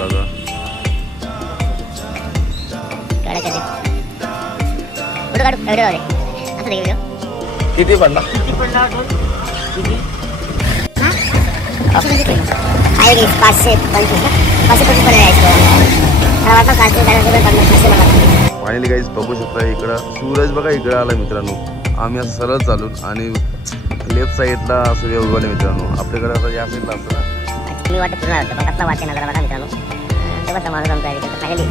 चालू आता किती पडला फायनली गाईज बघू शकता इकडं सूरज बघा इकडं आला मित्रांनो. आम्ही असं सरळ चालून आणि लेफ्ट साईडला सूर्य उगवले मित्रांनो. आपल्याकडे आता या साईडला असतं मी वाटत पूर्ण होतं पण कसला वाटते नजरा बघा मित्रांनो. तेव्हा माझं काम तयारी करतो फायनली.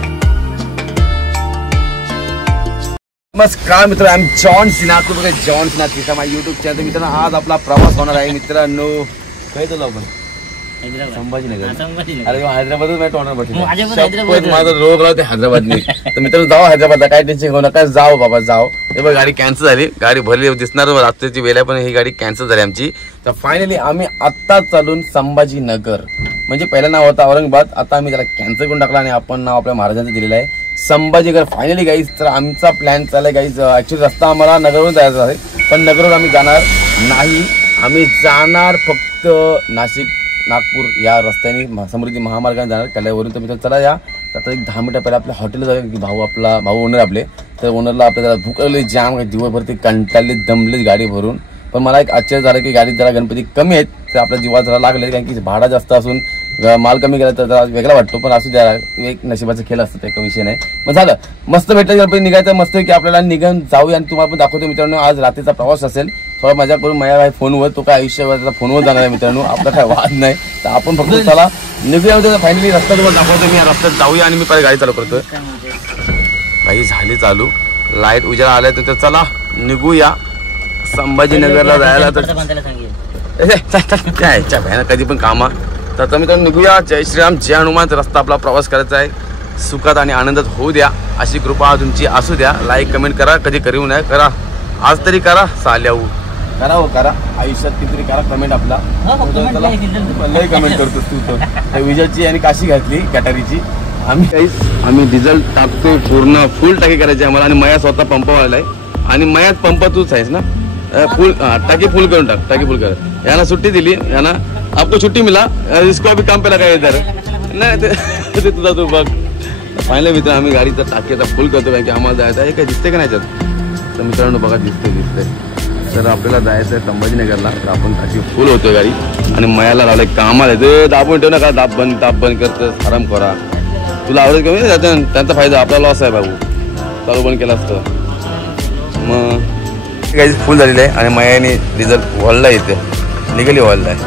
नमस्कार मित्र, आय एम जॉन सिन्हा. तू बघा जॉन सिन्हा तिचा माझ्या युट्यूब चॅनल. मित्रांनो आज आपला प्रवास होणार आहे मित्रांनो. काय चालू आपण संभाजीनगर. अरे हैदराबादच नाही टोनर बसली माझा रोग राहते हैदराबादनी. तर मित्रांनो जाऊ हैदराबादला, काय टेन्शन घेऊ नका, जाऊ बाबा जाऊ. हे बघ गाडी कॅन्सल झाली, गाडी भरली दिसणार रात्रीची वेळ आहे पण ही गाडी कॅन्सल झाली आमची. तर फायनली आम्ही आत्ता चालून संभाजीनगर, म्हणजे पहिलं नाव होतं औरंगाबाद, आता आम्ही त्याला कॅन्सल करून टाकला आणि आपण नाव आपल्या महाराजांचं दिलेलं आहे संभाजीनगर. फायनली गाईज तर आमचा प्लॅन चाललाय गाईज. ऍक्च्युली रस्ता आम्हाला नगरवरून जायचा आहे पण नगरवर आम्ही जाणार नाही. आम्ही जाणार फक्त नाशिक नागपूर या रस्त्याने समृद्धी महामार्गाने जाणार कल्यावरून. तर मित्रांनो चला या आता एक 10 मिनिटं पहिला आपल्या हॉटेलला जाऊया की भाऊ ओनर आपले. तर ओनरला आपल्याला भूक लागली जाम, दिवसभर ते कंटाळले दमले गाडी भरून. पण मला एक आश्चर्य झालं की गाडीत जरा गणपती कमी आहेत तर आपल्या जीवात जरा लागले, कारण की भाडा जास्त असून माल कमी केला तर जरा वेगळा वाटतो. पण असू द्या, एक नशिबाचा खेळ असतो, काही विषय नाही. मग झालं मस्त भेटलं गणपती निघायचं मस्त की आपल्याला निघून जाऊया. आणि तुम्हाला पण दाखवतो मित्रांनो आज रात्रीचा प्रवास असेल. थोडा मजा करून माझ्या फोनवर, तो काय आयुष्यभर फोनवर जाणार आहे मित्रांनो, आपला काय वाद नाही. तर आपण फक्त चला निघूया. फायनली रस्ता तुम्हाला दाखवतो मी, रस्त्यात जाऊया आणि मी पहिली गाडी चालू करतोय. काही झाली चालू, लाईट उजेडा आलाय तर चला निघूया संभाजीनगरला जायला. तर काय कधी पण कामा. तर मित्रांनो निघूया. जय श्रीराम जय हनुमान. रस्ता आपला प्रवास करायचा आहे, सुखात आणि आनंदात होऊ द्या अशी कृपा तुमची असू द्या. लाईक कमेंट करा, कधी करू नये करा, आज तरी करा, साल्याऊ करा हो करा, आयुष्यात कितीतरी करा कमेंट. आपला लई कमेंट करतोस तू. तर विजयची आणि काशी घातली कॅटरीची. आम्ही डिझेल टाकतोय पूर्ण फुल टाकी करायची आम्हाला. आणि मया स्वतः पंप वाढलाय आणि मयात पंप तूच आहेस ना. फुल टाकी फुल करून टाक, टाकी फुल कर. याना सुट्टी दिली, याना आपको छुट्टी मिला, इसको अभी काम पे लगा इधर नाही ते तुझा तू बघ. फायनली मित्र आम्ही गाडीचा टाकी आता फुल करतो कारण की आम्हाला जायचं आहे. काय दिसते का नाही त्यात. तर मित्रांनो बघा दिसते. तर आपल्याला जायचं आहे संभाजीनगरला. तर आपण टाकी फुल होतोय गाडी आणि मयाला लावलंय कामाला. ते दाबून ठेव नका, दाब बंद करत आराम करा. तुला आवडत कमी त्यांचा फायदा, आपला लॉस आहे बाबू. चालू बंद केला असतं मग. गाडी फुल झालेली आहे आणि मयाने डिझेल वळला येते निघाली वळला आहे.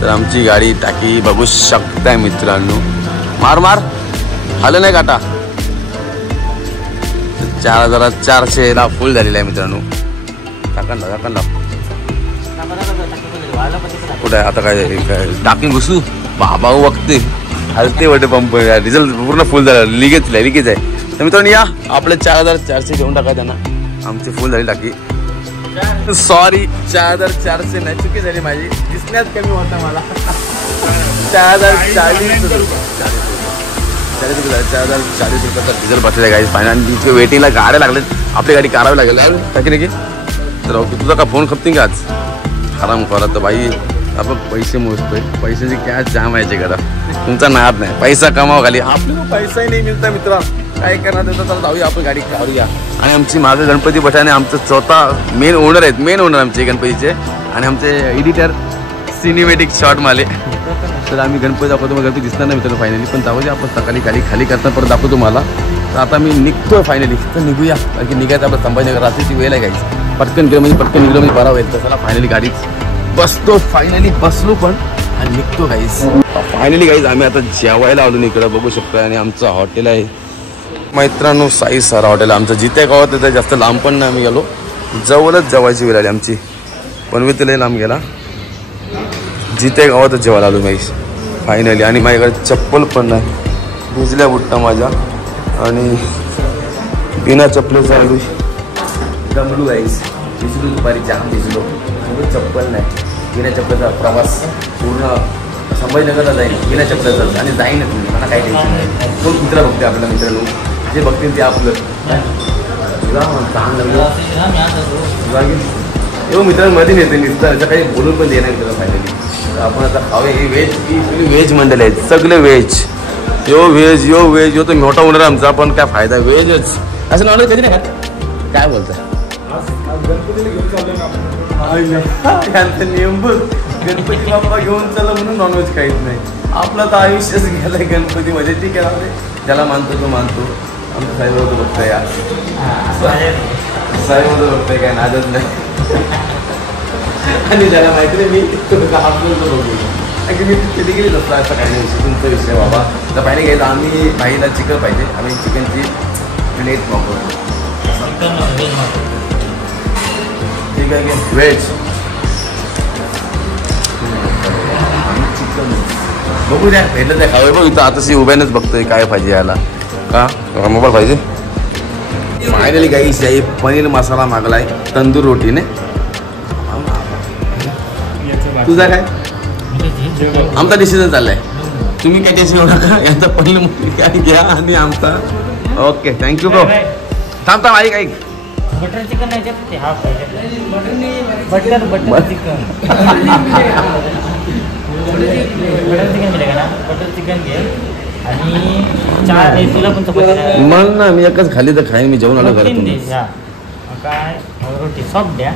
तर आमची गाडी टाकी बघू शकताय मित्रांनो. मार आलं नाही काटा. 4400 फुल झालेला आहे मित्रांनो. टाकन कुठे आता काय टाकी घुसू बाबा वक्ते हलते वाटे पंप. डिझेल पूर्ण फुल झालं, लिकेज आहे. तर मित्रांनो या आपले 4400 घेऊन टाका त्यांना. आमची फुल झाली टाकी. सॉरी 4400 नाही, चुकी झाली माझी, दिसण्यात कमी होता मला. 4040 रुपयाचा डिझेल बसलेला आहे. फायनली वेटिंगला गाड्या लागलेत, आपली गाडी काढावी लागेल टाकी नाही की. तर ओके तुझा का फोन खपतील का आज आराम करा. तर बाई आपण पैसे मोजतोय, पैशाची कॅश जाम आहे घरा. तुमचा नाद नाही, पैसा कमावा खाली. आपल्याला पैसाही नाही मिळता मित्रा, काय करणार त्याचा. चला जाऊया आपण गाडी काढूया. आणि आमची मागे गणपती बठाने आमचं स्वतः मेन ओनर आहेत, मेन ओनर आमचे गणपतीचे. आणि आमचे एडिटर सिनेमॅटिक शॉट माले. तर आम्ही गणपती दाखवतो, मग गणपती दिसणार नाही मित्रांनो फायनली. पण जाऊ द्या आपण सकाळी गाडी खाली करताना परत दाखवतो तुम्हाला. तर आता मी निघतोय फायनली. तर निघूया कारण की निघायचं आपलं संभाजीनगर. रात्रीची वेळ आहे गाईच, पटकन गेलं म्हणजे पटकन निघलं म्हणजे बरा होईल. तर चला फायनली गाडीच बसतो. फायनली बसलो पण आणि निघतो गाईज. फायनली गाईज आम्ही आता जेवायला आलो इकडं बघू शकतो. आणि आमचं हॉटेल आहे मित्रांनो साई सारा हॉटेल. आमचं जिथे गावात येतं, जास्त लांब पण नाही. आम्ही गेलो जवळच जेवायची वेळ आली आमची. पनवेल लांब गेला, जिथे गावातच जेवायला आलो गाईज फायनली. आणि माझ्याकडे चप्पल पण नाही, भिजल्या बुट्टा माझ्या. आणि बिना चप्पलचा आलो दमलू गाईज. भिजलो दुपारी जाम भिजलो, चप्पल नाही. बिना चप्पलचा प्रवास पूर्ण संभाजीनगरला जाईल बिना चप्पलचा. आणि जाईन तुम्ही, मला काही टेन्शन नाही. कोण कुत्रा बघते आपल्याला मित्रांनो, जे बघतील ते आपलं एवढं मित्रांमध्ये येते निसतं काही बोलून पण देणार त्याला फायनली. तर आपण आता खावे. हे व्हेज मंडळी आहेत, सगळे व्हेज. यो व्हेज यो तर मोठा होणार आमचा, पण काय फायदा व्हेजच. असं नॉनव्हेज कधी नाही खात काय बोलतं यांचं नियम बघ, गणपती बाप्पा घेऊन चला म्हणून नॉनव्हेज काहीच नाही. आपलं तर आयुष्यच गेलंय गणपती मध्ये. ठीक आहे त्याला मानतो तो मानतो. आमचं साहेब होतं बघतोय यार, साहेब होतं बघतोय काय नादच नाही. आणि त्याला माहिती नाही मी आपलं बघू की मी कधी गेली नसतो. असं काही नाही तुमचा विषय बाबा. तर पाहिजे घ्यायचं आम्ही बाईला चिकन पाहिजे, आम्ही चिकनची प्लेट मागवतो. ठीक आहे की व्हेज चिकन बघू द्या भेटलं त्या खावे बघ. इथं आता उभ्यानेच बघतोय काय पाहिजे याला. का मोबाईल पाहिजे. फायनली गाईस याई पनीर मसाला मागलाय तंदूर रोटीने. तुझा काय आमचा डिसिजन चाललाय. तुम्ही काय टेन्शन घेऊ नका. यांचा पनीर काय घ्या आणि आमचा ओके थँक्यू ब्रो. थांब ऐक ऐक बटर चिकन नाही ते half butter butter chicken butter chicken मिळेल ना. बटर चिकन घे आणि चार तुला पण चपाती मन ना मी एकच खाली तर खाईन. मी जेवण आलो घरातून. काय रोटी सॉफ्ट द्या.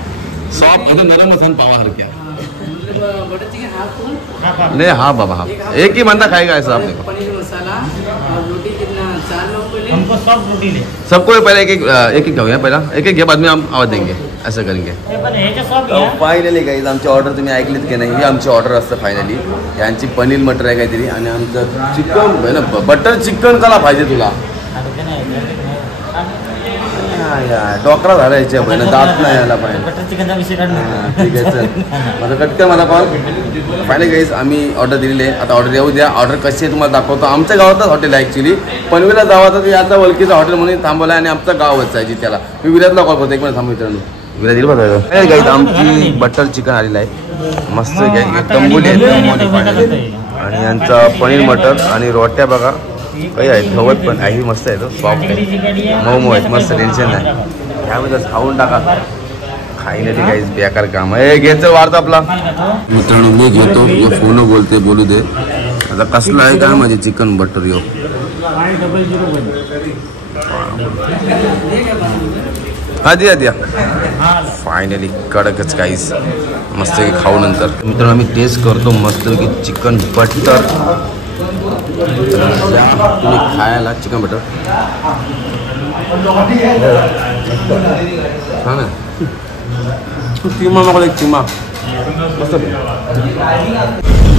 सॉफ्ट आता नरम असा पावा हरक्या बटर चिकन हाफ नहीं हाँ बाबा हाँ एक ही बंदा खाएगा ऐसा आपने पनीर मसाला और रोटी कितना 4 लोग के लिए हमको सॉफ्ट रोटी ले. सबको पहले एक एक खाऊया पहिला एक एक घ्या बाद में हम आवाज देंगे असं करेंगे. फायनली गाईज आमची ऑर्डर तुम्ही ऐकलीत की नाही. ही आमची ऑर्डर असतं फायनली. यांची पनीर मटर आहे काहीतरी आणि आमचं चिकन आहे ना बटर चिकन कला पाहिजे तुला. डोकरा झाला याच्या बहिण दात नाही यायला पाहिजे. बटर चिकनचा विषय काढला. ठीक आहे चल माझं कटकन मला कॉल. फायनली गाईज आम्ही ऑर्डर दिलेली आहे. आता ऑर्डर येऊ द्या. ऑर्डर कशी आहे तुम्हाला दाखवतो. आमच्या गावातच हॉटेल आहे ॲक्च्युली. पनवेलला जावा तर याचा वलकीचं हॉटेल म्हणून थांबवलं आहे आणि आमचं गावच आहे त्याला. मी विराटला कॉल करतो. एक मिनिट थांबू मित्रांनो. विराट येईल बघा गाईज आमची बटर चिकन आलेलं आहे. मस्त तंबुली आहे आणि यांचा पनीर मटर आणि रोट्या बघा काही आहेत. गवत पण आहे मस्त आहे. तो सॉफ्ट आहे मऊ आहेत मस्त टेन्शन नाही. ह्यामध्ये खाऊन टाका. खाईन ती काहीच बेकार काम आहे. घ्यायचं वाढतं आपला मित्रांनो. मी घेतो यो फोन बोलते बोलू दे. आता कसलं आहे काय माझे चिकन बटर यो हा द्या द्या. फायनली कडकच काहीच मस्त खाऊ नंतर. मित्रांनो आम्ही टेस्ट करतो मस्त की चिकन बटर. तुम्ही खायला चिकन बटर हा ना किमा नको एक किमा मस्त.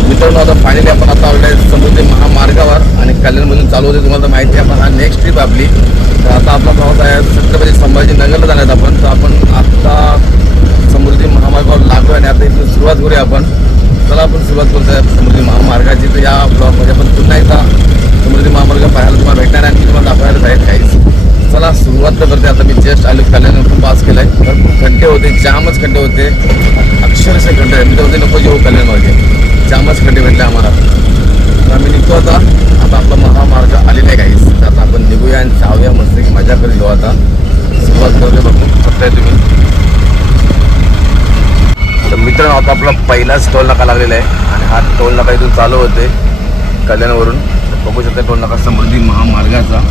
मित्रांनो आता फायनली आपण आता ऑलरेडी समुद्री महामार्गावर आणि कल्याणमधून चालू होते. तुम्हाला तर माहिती आहे आपण हा नेक्स्ट ट्रिप आपली. तर आता आपला प्रवास आहे छत्रपती संभाजीनगरला जाण्यात. आपण तर आपण आता समुद्री महामार्गावर लागलो आणि आता इथून सुरुवात करूया आपण. चला आपण सुरुवात करतोय समुद्री महामार्गाची. तर या ब्लॉगमध्ये आपण पुन्हा एकदा समुद्री महामार्ग पाहायला तुम्हाला भेटणार आहे आणि तुम्हाला दाखवायला जाईल काहीच. चला सुरुवात तर करते. आता मी जस्ट आलो कल्याण पास केलाय. भरपूर खड्डे होते जामच खड्डे होते अक्षरशः खड्डे. मी तर होते नको जेव्हा कल्याणमध्ये जामच खड्डे भेटले आम्हाला. तर आम्ही निघतो आता. आता आपला महामार्ग आलेला आहे काहीच. तर आता आपण निघूया आणि जाऊया मस्त की मजा करू आता. सुरुवात करूया बघू शकताय तुम्ही. तर मित्रांनो आता आपला पहिलाच टोल नाका लागलेला आहे आणि हा टोल नाका इथून चालू होते कल्याणवरून. बघू शकता टोल नाका समृद्धी महामार्गाचा.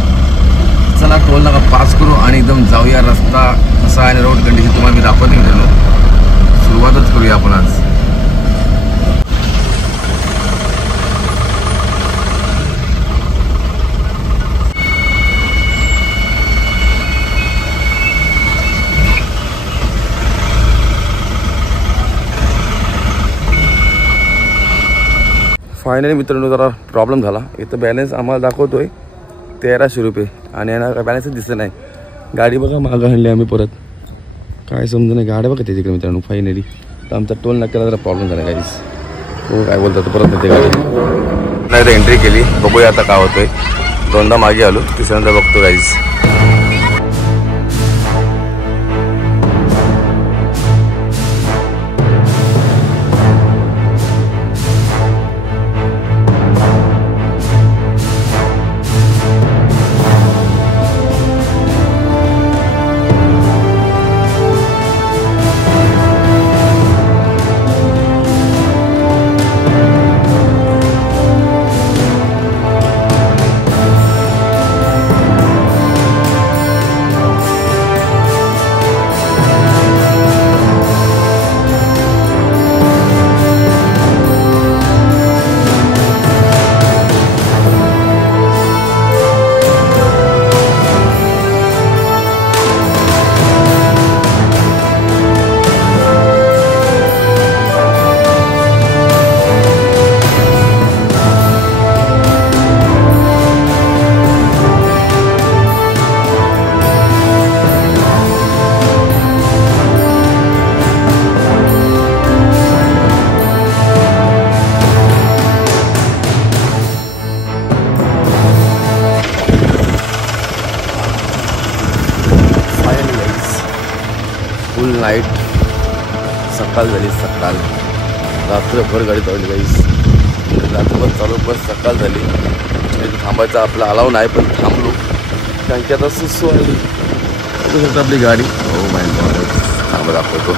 चला टोल नाका पास करू आणि एकदम जाऊया. रस्ता कसा आहे आणि रोड कंडिशन तुम्हाला मी दाखवते मित्रांनो. सुरुवातच करूया आपण आज. फायनली मित्रांनो जरा प्रॉब्लेम झाला. इथं बॅलन्स आम्हाला दाखवतोय 1300 रुपये आणि यांना बॅलन्सच दिसत नाही. गाडी बघा मागं आणली आम्ही परत. काय समजा नाही गाड्या बघा तिकडे मित्रांनो. फायनली तर आमचा टोल नाक्याला जरा प्रॉब्लेम झाला काहीच. हो काय बोलतात परत नाही ते गाडी नाही तर एंट्री केली. बघूया आता काय होतंय. दोनदा मागे आलो तिसऱ्यांदा बघतो काहीच. नाईट. सकाळ झाली सकाळ. रात्रभर गाडी चालवली गाईस. रात्रभर चालू पण सकाळ झाली. इथे थांबायचा आपला अलाव नाही पण थांबलो कारण की आता सुसू आली. आपली गाडी हो माय गॉड थांबा दाखवतो.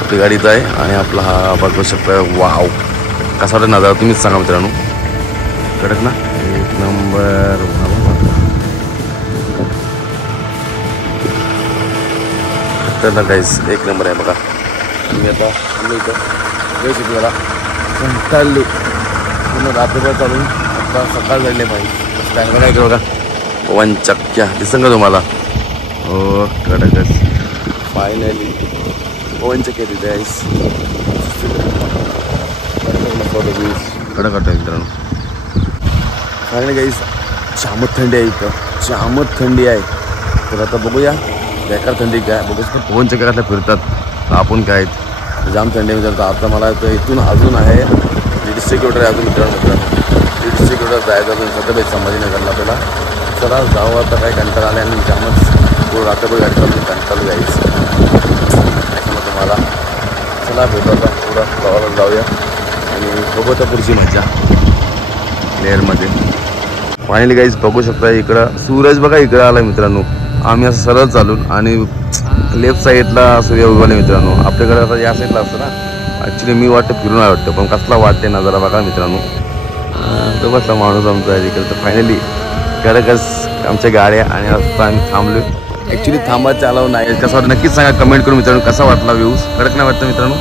आपली गाडीच आहे आणि आपला हा बघू शकता. वाव कसा वाटत नजारा तुम्हीच सांगा मित्रांनो. कडक ना एक नंबर. तर गाईस एक नंबर आहे बघा. मी आता इथं जाऊ शकतो जरा कंटाळलो पूर्ण रात्रभर चालून. आता सकाळ झाली माहिती स्टँड काय बघा. वन चक्क्या दिसन का तुम्हाला. हो कडकच फायनली वन चक्क्या तिथे आहेस. कडक वाटतं मित्रांनो. फायनली गाईस जामच थंडी आहे इथं. जामच थंडी आहे. तर आता बघूया बेकार थंडी काय बघू. पवन चक्क्या कसल्या फिरतात आपण काय जाम थंडी मित्रांनो. आता मला तर इथून अजून आहे डिस्ट्रिक्ट आहे अजून मित्रांनो. डिस्ट्रिक्ट जायचं अजून छत्रपती संभाजीनगरला. आपल्याला चला जाऊ आता. काय कंटाळा आला आणि जामच रात्रभर गाडी चालून कंटाळू जायचं तुम्हाला. चला भेटू आता पुढं गावाला जाऊया आणि बघू आता पुढची मजा लेअरमध्ये. फायनली गाईज बघू शकता इकडं सूरज बघा इकडं आला मित्रांनो. आम्ही असं सरळ चालून आणि लेफ्ट साईडला सूर्य उगवले मित्रांनो. आपल्याकडे आता या साईडला असतं ना. ॲक्च्युली मी वाटतं फिरून वाटतं पण कसला वाटते ना जरा बघा मित्रांनो. तो कसला माणूस आमचा आहे तिकडे. तर फायनली कडकच आमच्या गाड्या आणि आता आम्ही थांबलो. ॲक्च्युली थांबायचं अलाव नाही. कसं वाटतं नक्कीच सांगा कमेंट करून मित्रांनो. कसा वाटला व्ह्यूज कडक नाही वाटतं मित्रांनो.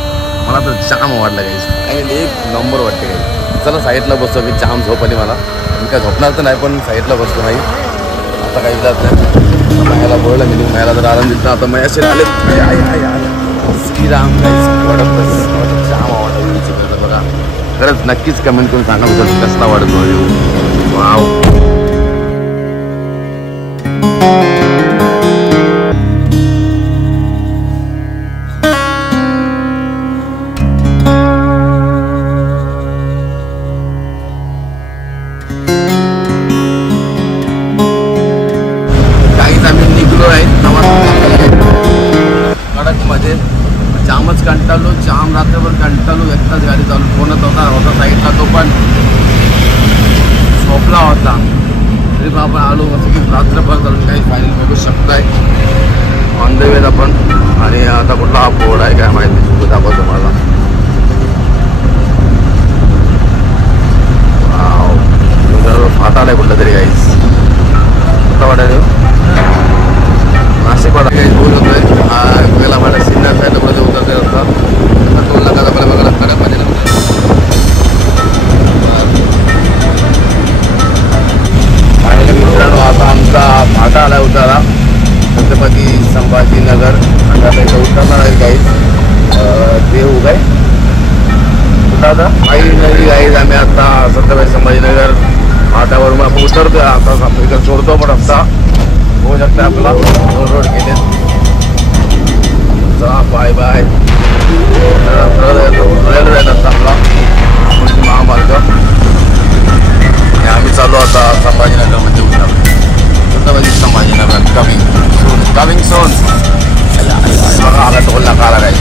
मला तर जाम वाटला गाईज. फायनली एक नंबर वाटते गाईज. चला साईडला बसतो की जाम झोप आली मला. मी काय झोपणार तर नाही पण साईडला बसतो नाही. आता काही जात नाही. मायाला बोललं मी मायाला जर आराम दिला. आता मयाशी आले श्रीराम गाईज. कडक जाम आवडला बघा. खरंच नक्कीच कमेंट करून सांगा मित्रांनो कसला वाटतो व्ह्यू. वाव जामच कंटाळलो. जाम रात्रभर कंटाळलो. एकटाच गाडी चालू फोनच होता साईडला. तो पण झोपला होता तरी पण आपण आलो असं की रात्रभर चालून काही फायनल बघू शकताय ऑन द वेत आपण. आणि आता कुठला हा बोर्ड आहे काय माहिती दाखवतो मला. फाटा आलाय कुठला तरी गाईस. कुठला वाटायला नाशिक वाटा गाईस बोल होतोय. हा गेला मला सिन्नर साईडला मध्ये उतरते होता. टोल नाका मला बघायला कडक मध्ये आणि मित्रांनो आता आमचा फाटा आलाय उतारा छत्रपती संभाजीनगर. आणि आता इथं उतरणार आहे गाईस. देऊ काय कुठं आता फायनली गाईज आम्ही आता छत्रपती संभाजीनगर फाट्यावरून आपण उतरतोय. आता इकडे सोडतो पण रस्ता होऊ शकता आपला रोड गेले. चला बाय बाय. रेल्वे रस्ता आपला महामार्ग. आणि आम्ही चालू आता संभाजीनगरमध्ये उतरलो. छत्रपती संभाजीनगर कमिंग सोन. बघा आला टोल नाका आला काय.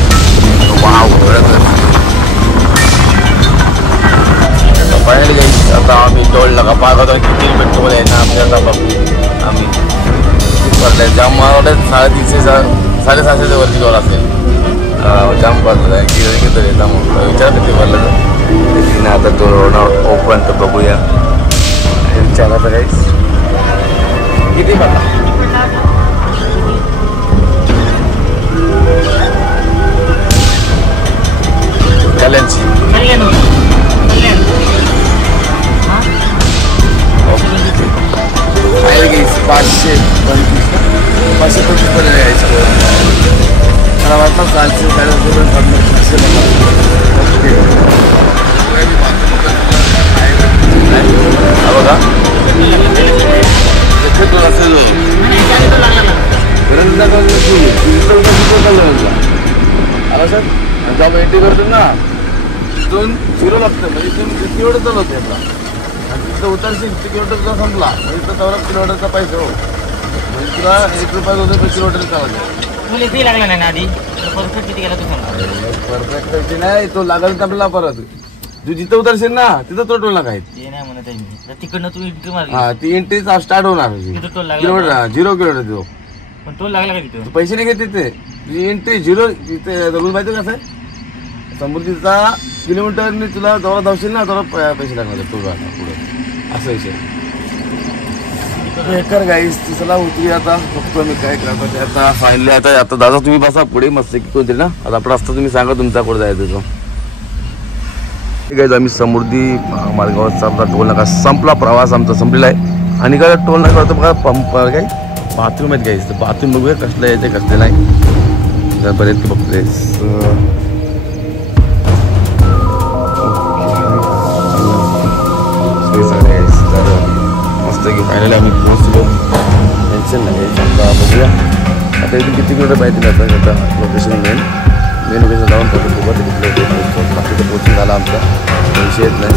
वाव फायनली गाईस आता आम्ही टोल नाका पार करतो. किती पेट्रोल आहे ना आम्ही आता बघू. आम्ही भरले जाम मला 350-750 वरती टोल असेल. जाम भरलं आहे की तरी त्यामुळे विचार किती भरलं तर आता तो रोड ओपन तर बघूया. विचारा तर गाईस किती भरला. कल्याणची 525 पर्यंत यायचं. मला वाटलं 400-450 बघा असेल आला सर. जेव्हा एंट्री करतो ना तिथून 0 लागतं म्हणजे इथून किलोमीटर चालवते आपला. आणि तिथं उतरशील किलोमीटर तुला संपला म्हणजे इथं 14 किलोमीटरचा पैसा हो. म्हणजे तुला 1 रुपया 2 रुपये किलोमीटर चालवते. तुला फी लागला नाही ना आधी परफेक्ट किती गेला तू सांग. परफेक्ट नाही तो लागल आपल्याला परत तू जिथं उतरशील ना तिथं तो टोल नाका ते नाही म्हणत आहे मी तर तिकडनं तू एंट्री मारली हा ती एंट्री स्टार्ट होणार तिथं टोल लागला किलोमीटर 0 किलोमीटर तो पण टोल लागला का तिथं. तू पैसे नाही घेत तिथे तुझी एंट्री 0 तिथे रूल माहिती कसं आहे समृद्धीचा किलोमीटरने तुला जवळ जाशील ना तेवढा पैसे लागणार टोल पुढे असं विषय बेकार गाईस चला होती आता बघतो मी काय करतो ते आता फायनली आता दादा तुम्ही बसा पुढे मस्त की कोणतरी ना आता आपला रस्ता तुम्ही सांगा तुमचा कुठे जायचं तो ठीक आहे. आम्ही समृद्धी मार्गावरचा आपला टोल नाका संपला प्रवास आमचा संपलेला आहे आणि काय टोल नाका करतो बघा पंप काय बाथरूम आहेत गाईस तर बाथरूम बघूया कसलं यायचं कसलं नाही जर बरेच बघतोय मस्त की फायनली आम्ही पोहोचलो टेन्शन नाही आता बघूया आता इथून किती किलोमीटर पाहिजे आता लोकेशन मेन लोकेशन जाऊन बाकीचं पोचिंग झाला आमचा विषय येत नाही.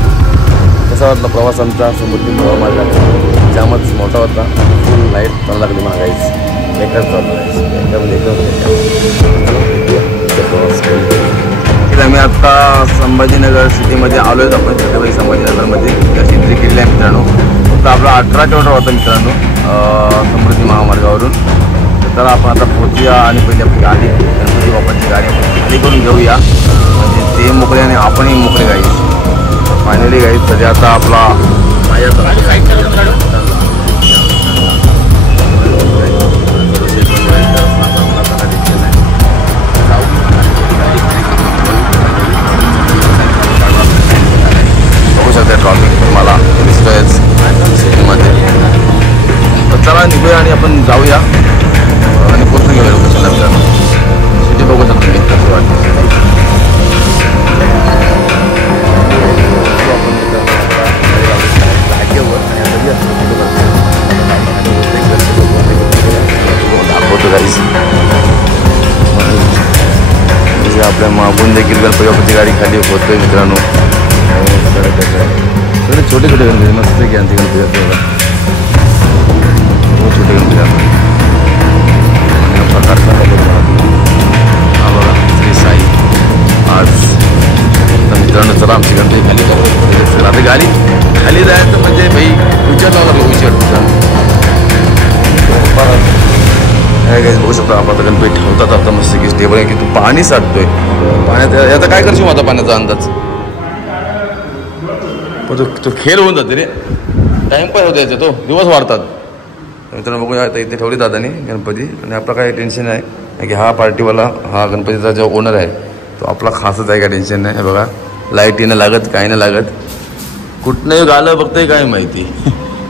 कसा वाटला प्रवास आमचा समृद्धी महामार्गाचा जामच मोठा होता फुल लाईट चालू लागली महागाईच एकच चालू प्रवास आम्ही आता संभाजीनगर सिटीमध्ये आलो आहेत आपण छत्रपती संभाजीनगरमध्ये त्याची एंट्री केलेली आहे मित्रांनो. तर आपला 18 किलोमीटर होता मित्रांनो समृद्धी महामार्गावरून. तर आपण आता पोहोचूया आणि पहिली आपली गाडी गणपती बाप्पांची गाडी खाली करून घेऊया म्हणजे ते मोकळे आणि आपणही मोकळे गाईस. फायनली गाईस सध्या आता आपला बघू शकता ट्रॉफिक तुम्हाला दिसतोयच सिटीमध्ये. तर चला निघूया आणि आपण जाऊया आणि पोचून घेऊया लोकेशनला मित्रांनो. सिटी बघू शकतो मी कसं वाटतं दाखवतो गाईस म्हणजे आपल्या मागून देखील गणपती बाप्पाची गाडी खाली होतोय मित्रांनो. सगळे छोटे छोटे गणपती मस्त की आणते गणपती आपल्याला बहुत छोटे गणपती आणि आपला कारखाना हा बघा श्री साई आज तर मित्रांनो चला आमची गणपती खाली जाऊ. आता गाडी खाली जायचं म्हणजे भाई विचार लावा लागलो विचार काय काय बघू शकता आपण आता गणपती ठेवतात आता मस्त की स्टेबल आहे की तू पाणी साठतोय पाण्यात याचा काय करशील माझा पाण्याचा अंदाज पण तो खेळ होऊन जाते रे टाईमपास होतो याचे तो दिवस वाढतात. मित्रांनो बघूया आता इथे ठेवली दादानी गणपती आणि आपला काय टेन्शन आहे की हा पार्टीवाला हा गणपतीचा जो ओनर आहे तो आपला खासच आहे काय टेन्शन नाही. बघा लाईट येणं लागत काय नाही लागत कुठनंही गालं बघतंय काय माहिती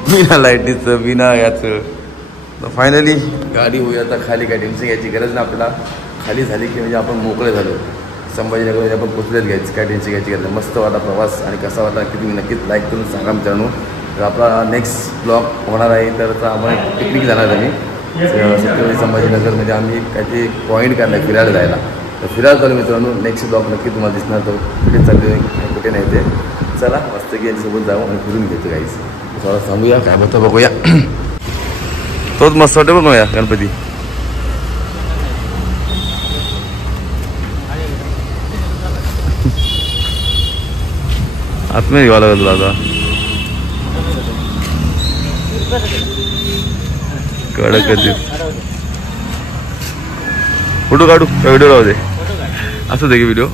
बिना लाईटीचं बिना याचं. फायनली गाडी होऊया आता खाली काय टेन्शन घ्यायची गरज नाही आपल्याला खाली झाली की म्हणजे आपण मोकळे झालो संभाजीनगरमध्ये आपण पोचलेच घ्यायची काय टेन्शन घ्यायची गरज. मस्त वाटला प्रवास आणि कसा वाटला की तुम्ही नक्कीच लाईक करून सांगा मित्रांनो. तर आपला नेक्स्ट ब्लॉग होणार आहे तर आम्हाला पिकनिक जाणार आहे मी छत्रपती संभाजीनगरमध्ये आम्ही काहीतरी पॉईंट काढला फिरायला जायला तर फिरायला चालू मित्रांनो. नेक्स्ट ब्लॉग नक्की तुम्हाला दिसणार तर कुठे चालू आहे कुठे नाही ते चला मस्त की यांच्यासोबत जाऊ आणि फिरून घेतो काहीच थोडा थांबूया काय होतं बघूया. तोच मस्त वाटतं बघूया गणपती आत्मे घ्यावा लागेल तुला आता कडक कधी फोटो काढू का व्हिडिओ राहू दे असं दे की व्हिडिओ